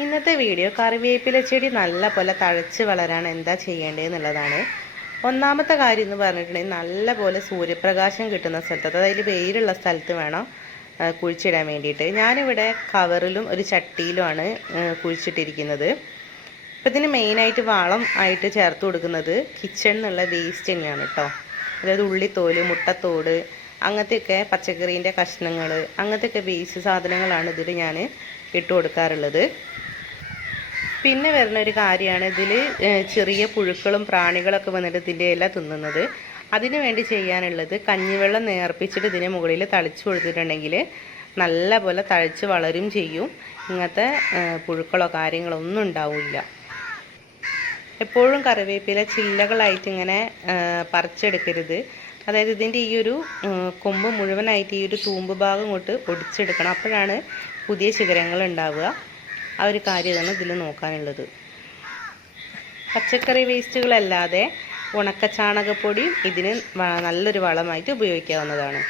ഇന്നത്തെ വീഡിയോ കറിവേപ്പില ചെടി നല്ല പോലെ തഴച്ച് വളരാൻ എന്താ ചെയ്യേണ്ടതെന്നുള്ളതാണ്. ഒന്നാമത്തെ കാര്യം എന്ന് പറഞ്ഞിട്ടുണ്ടെങ്കിൽ നല്ല പോലെ സൂര്യപ്രകാശം കിട്ടുന്ന സ്ഥലത്ത്, അതായത് വെയിലുള്ള സ്ഥലത്ത് വേണം കുഴിച്ചിടാൻ വേണ്ടിയിട്ട്. ഞാനിവിടെ കവറിലും ഒരു ചട്ടിയിലുമാണ് കുഴിച്ചിട്ടിരിക്കുന്നത്. ഇപ്പം ഇതിന് മെയിനായിട്ട് വളം ആയിട്ട് ചേർത്ത് കൊടുക്കുന്നത് കിച്ചണിൽ നിന്നുള്ള വേസ്റ്റ് തന്നെയാണ് കേട്ടോ. അതായത് ഉള്ളിത്തോല്, മുട്ടത്തോട്, അങ്ങനത്തെയൊക്കെ പച്ചക്കറീൻ്റെ കഷ്ണങ്ങൾ, അങ്ങനത്തെയൊക്കെ വേസ്റ്റ് സാധനങ്ങളാണ് ഇതിൽ ഞാൻ ഇട്ട് കൊടുക്കാറുള്ളത്. പിന്നെ വരുന്ന ഒരു കാര്യമാണ്, ഇതിൽ ചെറിയ പുഴുക്കളും പ്രാണികളൊക്കെ വന്നിട്ട് ഇതിൻ്റെ ഇല തിന്നുന്നത്. അതിനു വേണ്ടി ചെയ്യാനുള്ളത് കഞ്ഞിവെള്ളം നേർപ്പിച്ചിട്ട് ഇതിന് മുകളിൽ തളിച്ചു കൊടുത്തിട്ടുണ്ടെങ്കിൽ നല്ല പോലെ തഴച്ച് വളരും ചെയ്യും. ഇങ്ങനത്തെ പുഴുക്കളോ കാര്യങ്ങളോ ഒന്നും ഉണ്ടാവില്ല. എപ്പോഴും കറിവേപ്പില ചില്ലകളായിട്ട് ഇങ്ങനെ പറിച്ചെടുക്കരുത്. അതായത് ഇതിൻ്റെ ഈ ഒരു കൊമ്പ് മുഴുവനായിട്ട് ഈ ഒരു തൂമ്പ് ഭാഗം കൊണ്ട് ഒടിച്ചെടുക്കണം. അപ്പോഴാണ് പുതിയ ശിഖരങ്ങൾ ഉണ്ടാവുക. ആ ഒരു കാര്യമാണ് ഇതിൽ നോക്കാനുള്ളത്. പച്ചക്കറി വേസ്റ്റുകളല്ലാതെ ഉണക്ക ചാണകപ്പൊടിയും ഇതിന് നല്ലൊരു വളമായിട്ട് ഉപയോഗിക്കാവുന്നതാണ്.